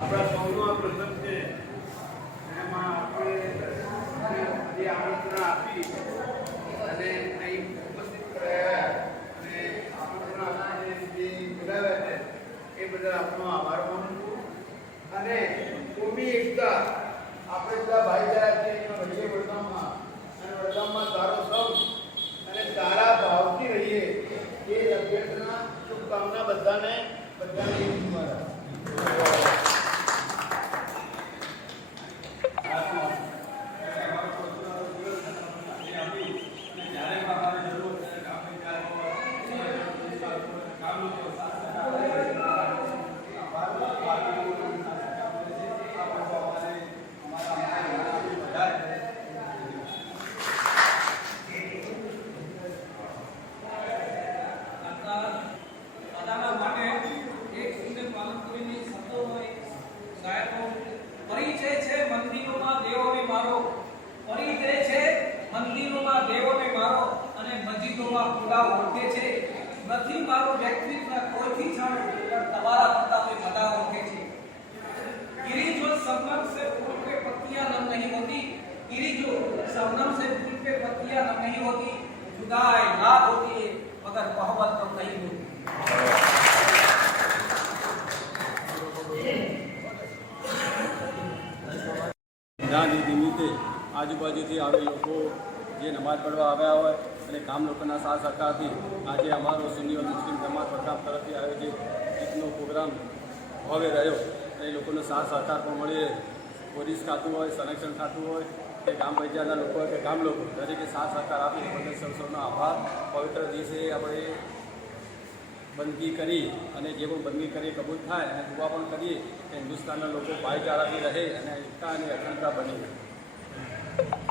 આપણા સૌનો આ છે. એમાં આપણે જે આપી અને અહીં ઉપસ્થિત એ બદલ આપનો આભાર અને કોમી એકતા, આપણે બધા ભાઈચારા છે, એમાં રહીએ વડગામમાં અને વડગામમાં સારો સમ અને સારા ભાવથી રહીએ એ અભ્યર્થના શુભકામના બધાને દેવોને મારો પરિચય છે મંદિરોમાં દેવોને મારો અને મસ્જિદોમાં ખુદા ઓળખે છે નથી મારું વ્યક્તિત્વ કોઈથી જાણું પણ તમારા પ્રતાપે બધા ઓળખે છે गिरी जो संगम से फूल पे पत्तियां नम नहीं होती गिरी जो संगम से फूल पे पत्तियां नम नहीं होती जुदाई लाभ होती है मगर मोहब्बत तो नहीं होती ધ્યાન નિમિત્તે આજુબાજુથી આવે લોકો જે નમાજ પડવા આવ્યા હોય અને ગામ લોકોના સાથ સહકારથી આજે અમારો સિનિયર મુસ્લિમ સમાજ વડગામ તરફથી આયોજિત ઈદનો પ્રોગ્રામ હવે રહ્યો અને એ લોકોનો સાથ સહકાર પણ મળી પોલીસ ખાતું હોય, સંરક્ષણ ખાતું હોય, કે ગામ પંચાયતના લોકો હોય, કે ગામ લોકો દરેકે સાથ સહકાર આપી બધા સૌ સૌનો આભાર. પવિત્ર દિવસે આપણે બંદગી કરી અને જે પણ બંદગી કરી કબૂલ થાય અને દુઆ પણ કરીએ કે હિન્દુસ્તાનના લોકો ભાઈચારાથી રહે અને એકતા અને અખંડતા બની. રહે